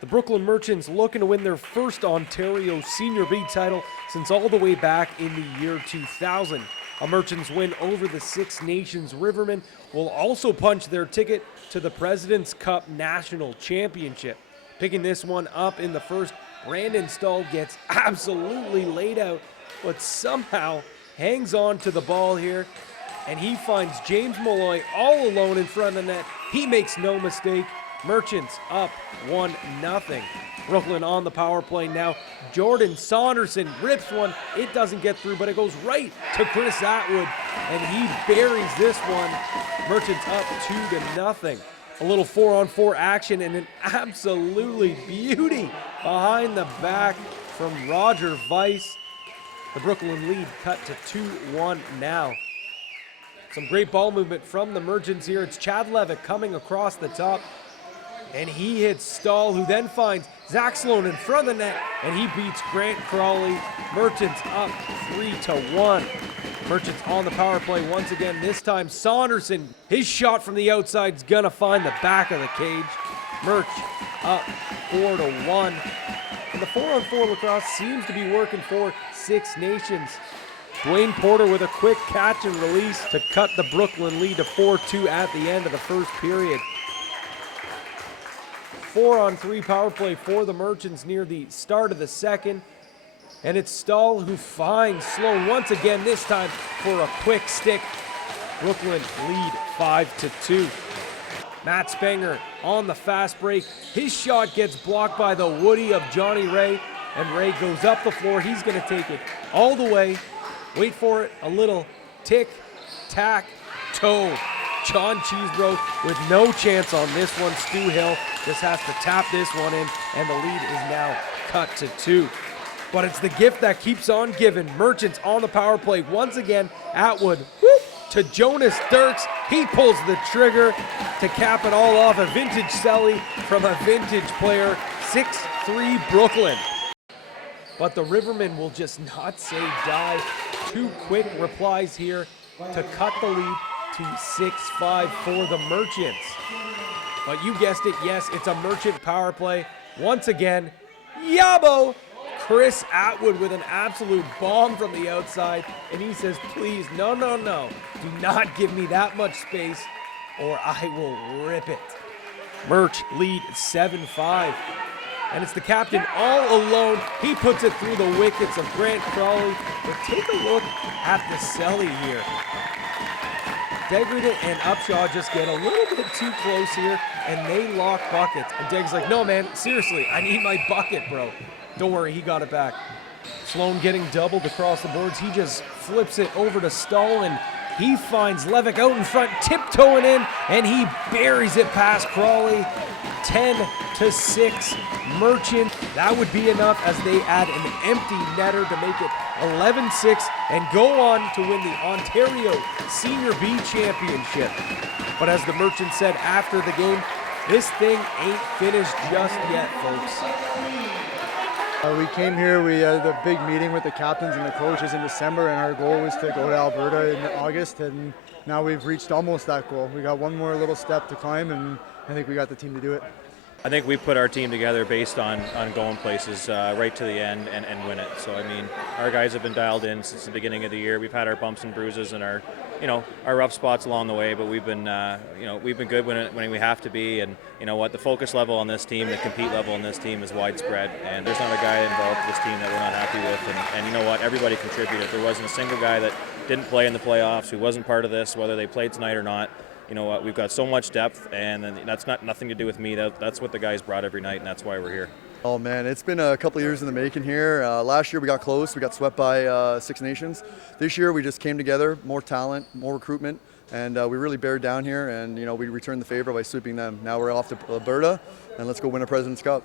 The Brooklin Merchants looking to win their first Ontario Senior B title since all the way back in the year 2000. A Merchants win over the Six Nations Rivermen will also punch their ticket to the President's Cup National Championship. Picking this one up in the first, Brandon Stahl gets absolutely laid out, but somehow hangs on to the ball here, and he finds James Malloy all alone in front of the net. He makes no mistake. Merchants up 1-0. Brooklyn on the power play now. Jordan Saunderson rips one. It doesn't get through, but it goes right to Chris Atwood, and he buries this one. Merchants up 2-0. A little 4-on-4 action and an absolutely beauty behind the back from Roger Weiss. The Brooklyn lead cut to 2-1 now. Some great ball movement from the Merchants here. It's Chad Levitt coming across the top, and he hits Stahl, who then finds Zach Sloan in front of the net, and he beats Grant Crawley. Merchants up 3-1. Merchants on the power play once again. This time Saunderson, his shot from the outside is gonna find the back of the cage. Merch up 4-1. And the 4-on-4 lacrosse seems to be working for Six Nations. Dwayne Porter with a quick catch and release to cut the Brooklyn lead to 4-2 at the end of the first period. 4-on-3 power play for the Merchants near the start of the second. And it's Stahl who finds Sloan once again, this time for a quick stick. Brooklyn lead 5-2. Matt Spenger on the fast break. His shot gets blocked by the Woody of Johnny Ray, and Ray goes up the floor. He's gonna take it all the way. Wait for it, a little tic-tac-toe. John Cheesebro with no chance on this one. Stu Hill just has to tap this one in, and the lead is now cut to 2. But it's the gift that keeps on giving. Merchants on the power play once again. Atwood to Jonas Dirks. He pulls the trigger to cap it all off. A vintage celly from a vintage player. 6-3 Brooklyn. But the Rivermen will just not say die. 2 quick replies here to cut the lead to 6-5 for the Merchants. But you guessed it, yes, it's a Merchant power play. Once again, Yabo! Chris Atwood with an absolute bomb from the outside, and he says, please, no, do not give me that much space or I will rip it. Merch lead 7-5, and it's the captain all alone. He puts it through the wickets of Grant Crawley, but take a look at the celly here. Deggerton and Upshaw just get a little bit too close here, and they lock buckets. And Deg's like, no man, seriously, I need my bucket, bro. Don't worry, he got it back. Sloan getting doubled across the boards. He just flips it over to Stahl, and he finds Levick out in front, tiptoeing in, and he buries it past Crawley. 10-6 Merchant. That would be enough as they add an empty netter to make it 11-6 and go on to win the Ontario Senior B Championship. But as the Merchant said after the game, this thing ain't finished just yet, folks. We came here, we had a big meeting with the captains and the coaches in December, and our goal was to go to Alberta in August, and now we've reached almost that goal. We got one more little step to climb, and I think we got the team to do it. I think we put our team together based on going places right to the end and win it. So I mean, our guys have been dialed in since the beginning of the year. We've had our bumps and bruises and our rough spots along the way, but we've been good when we have to be. And you know what, the focus level on this team, the compete level on this team is widespread, and there's not a guy involved with this team that we're not happy with. And you know what, everybody contributed. There wasn't a single guy that didn't play in the playoffs who wasn't part of this, whether they played tonight or not. You know what, we've got so much depth, and that's nothing to do with me. That's what the guys brought every night, and that's why we're here. Oh man, it's been a couple of years in the making here. Last year we got close, we got swept by Six Nations. This year we just came together, more talent, more recruitment, and we really bared down here, and we returned the favor by sweeping them. Now we're off to Alberta, and let's go win a President's Cup.